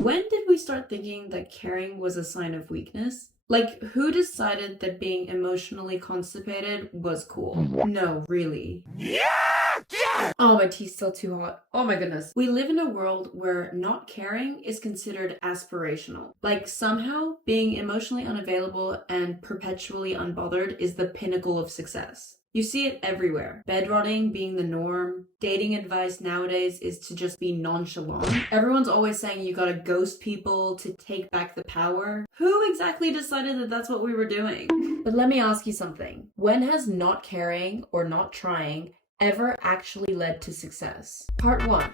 When did we start thinking that caring was a sign of weakness? Like, who decided that being emotionally constipated was cool? No, really. Oh, my tea's still too hot. Oh my goodness. We live in a world where not caring is considered aspirational. Like, somehow being emotionally unavailable and perpetually unbothered is the pinnacle of success. You see it everywhere. Bedrotting being the norm. Dating advice nowadays is to just be nonchalant. Everyone's always saying you gotta ghost people to take back the power. Who exactly decided that that's what we were doing? But let me ask you something. When has not caring or not trying ever actually led to success? Part 1.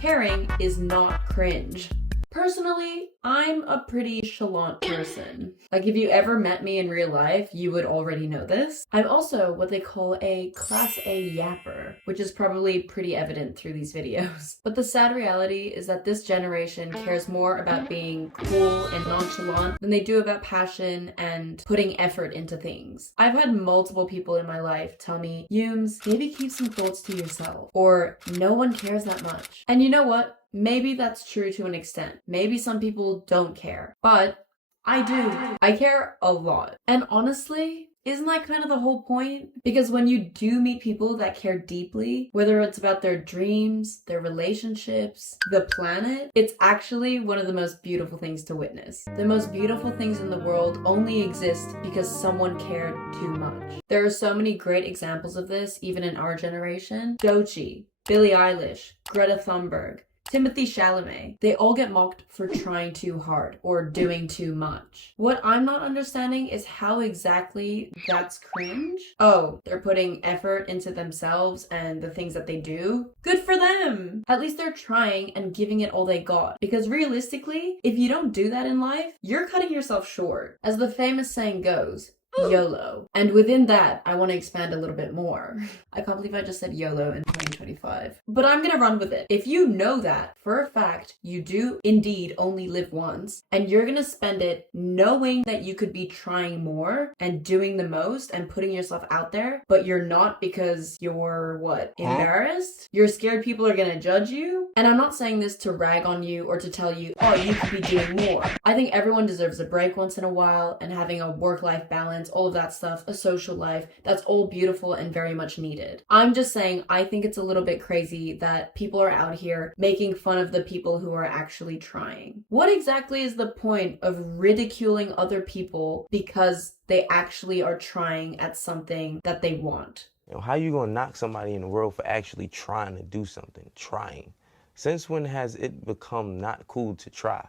Caring is not cringe. Personally, I'm a pretty chalant person. Like, if you ever met me in real life, you would already know this. I'm also what they call a class A yapper, which is probably pretty evident through these videos. But the sad reality is that this generation cares more about being cool and nonchalant than they do about passion and putting effort into things. I've had multiple people in my life tell me, Yums, maybe keep some thoughts to yourself, or no one cares that much. And you know what? Maybe that's true to an extent. Maybe some people don't care, but I do. I care a lot. And honestly, isn't that kind of the whole point? Because when you do meet people that care deeply, whether it's about their dreams, their relationships, the planet, it's actually one of the most beautiful things to witness. The most beautiful things in the world only exist because someone cared too much. There are so many great examples of this, even in our generation. Doechii, Billie Eilish, Greta Thunberg, Timothy Chalamet, they all get mocked for trying too hard or doing too much. What I'm not understanding is how exactly that's cringe. Oh, they're putting effort into themselves and the things that they do? Good for them! At least they're trying and giving it all they got. Because realistically, if you don't do that in life, you're cutting yourself short. As the famous saying goes, YOLO. And within that, I want to expand a little bit more. I can't believe I just said YOLO in 2025. But I'm gonna run with it. If you know that, for a fact, you do indeed only live once, and you're gonna spend it knowing that you could be trying more and doing the most and putting yourself out there, but you're not because you're, what, embarrassed? You're scared people are gonna judge you? And I'm not saying this to rag on you or to tell you, oh, you could be doing more. I think everyone deserves a break once in a while, and having a work-life balance, all of that stuff, a social life, that's all beautiful and very much needed. I'm just saying, I think it's a little bit crazy that people are out here making fun of the people who are actually trying. What exactly is the point of ridiculing other people because they actually are trying at something that they want? You know, how you gonna knock somebody in the world for actually trying to do something? Trying. Since when has it become not cool to try?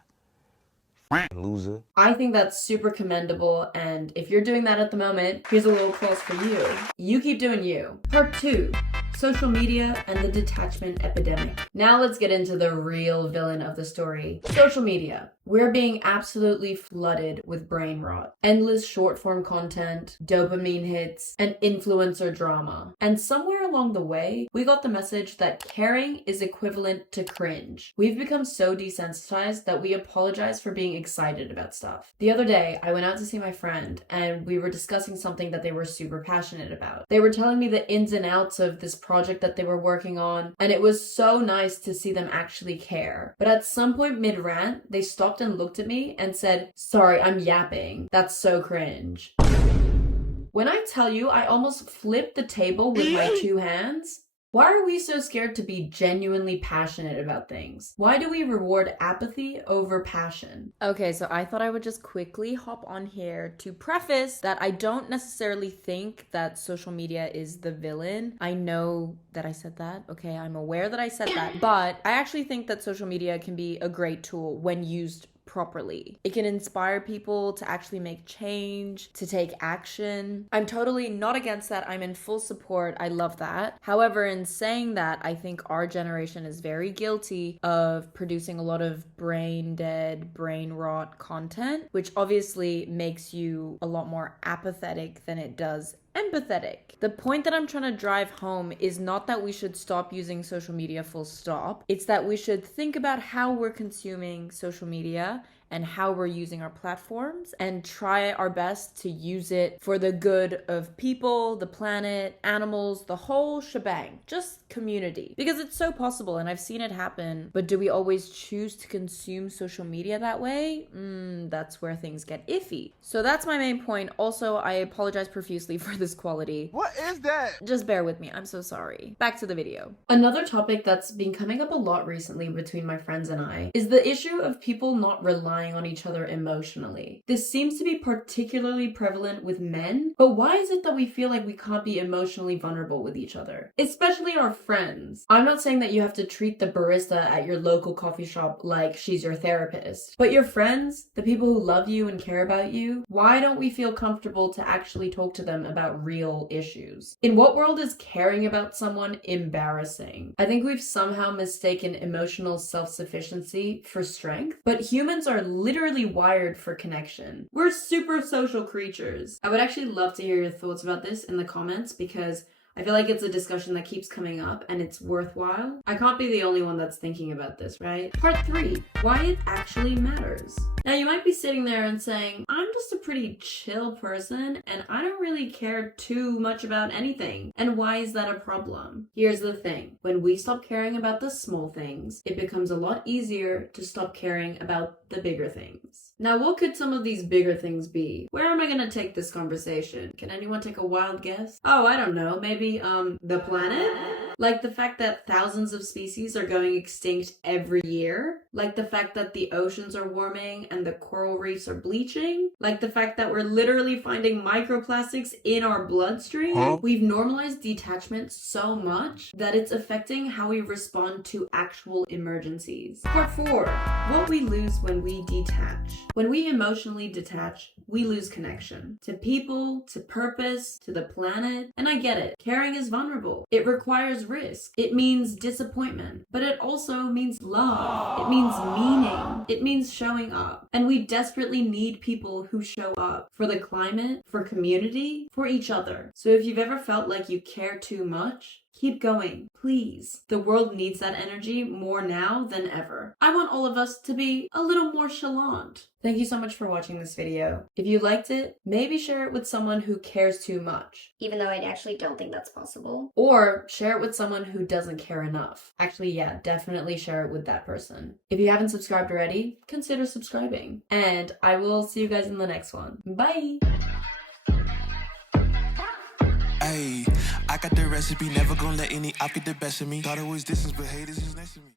Loser. I think that's super commendable, and if you're doing that at the moment, here's a little clause for you. You keep doing you. Part 2. Social media and the detachment epidemic. Now let's get into the real villain of the story. Social media. We're being absolutely flooded with brain rot. Endless short form content, dopamine hits, and influencer drama. And somewhere along the way, we got the message that caring is equivalent to cringe. We've become so desensitized that we apologize for being excited about stuff. The other day, I went out to see my friend, and we were discussing something that they were super passionate about. They were telling me the ins and outs of this project that they were working on, and it was so nice to see them actually care. But at some point mid-rant, they stopped and looked at me and said, "Sorry, I'm yapping. That's so cringe." When I tell you I almost flipped the table with my 2 hands, why are we so scared to be genuinely passionate about things? Why do we reward apathy over passion? Okay, so I thought I would just quickly hop on here to preface that I don't necessarily think that social media is the villain. I know that I said that. Okay, I'm aware that I said that. But I actually think that social media can be a great tool when used properly. It can inspire people to actually make change, to take action. I'm totally not against that. I'm in full support. I love that. However, in saying that, I think our generation is very guilty of producing a lot of brain dead, brain rot content, which obviously makes you a lot more apathetic than it does empathetic. The point that I'm trying to drive home is not that we should stop using social media full stop. It's that we should think about how we're consuming social media and how we're using our platforms and try our best to use it for the good of people, the planet, animals, the whole shebang, just community. Because it's so possible and I've seen it happen, but do we always choose to consume social media that way? That's where things get iffy. So that's my main point. Also, I apologize profusely for this quality. What is that? Just bear with me, I'm so sorry. Back to the video. Another topic that's been coming up a lot recently between my friends and I is the issue of people not relying on each other emotionally. This seems to be particularly prevalent with men, but why is it that we feel like we can't be emotionally vulnerable with each other? Especially our friends. I'm not saying that you have to treat the barista at your local coffee shop like she's your therapist, but your friends, the people who love you and care about you, why don't we feel comfortable to actually talk to them about real issues? In what world is caring about someone embarrassing? I think we've somehow mistaken emotional self-sufficiency for strength, but humans are literally wired for connection. We're super social creatures. I would actually love to hear your thoughts about this in the comments because I feel like it's a discussion that keeps coming up and it's worthwhile. I can't be the only one that's thinking about this, right? Part 3, why it actually matters. Now you might be sitting there and saying, I'm just a pretty chill person and I don't really care too much about anything. And why is that a problem? Here's the thing. When we stop caring about the small things, it becomes a lot easier to stop caring about the bigger things. Now, what could some of these bigger things be? Where am I gonna take this conversation? Can anyone take a wild guess? Oh, I don't know. Maybe, the planet? Like the fact that thousands of species are going extinct every year? Like the fact that the oceans are warming and the coral reefs are bleaching? Like the fact that we're literally finding microplastics in our bloodstream? We've normalized detachment so much that it's affecting how we respond to actual emergencies. Part 4, what we lose when we detach. When we emotionally detach, we lose connection to people, to purpose, to the planet. And I get it. Caring is vulnerable. It requires risk. It means disappointment. But it also means love. It means meaning. It means showing up. And we desperately need people who show up for the climate, for community, for each other. So if you've ever felt like you care too much, keep going, please. The world needs that energy more now than ever. I want all of us to be a little more chalant. Thank you so much for watching this video. If you liked it, maybe share it with someone who cares too much. Even though I actually don't think that's possible. Or share it with someone who doesn't care enough. Actually, yeah, definitely share it with that person. If you haven't subscribed already, consider subscribing. And I will see you guys in the next one. Bye! Ayy, I got the recipe, never gonna let any op get the best of me. Thought it was distance, but haters is next to me.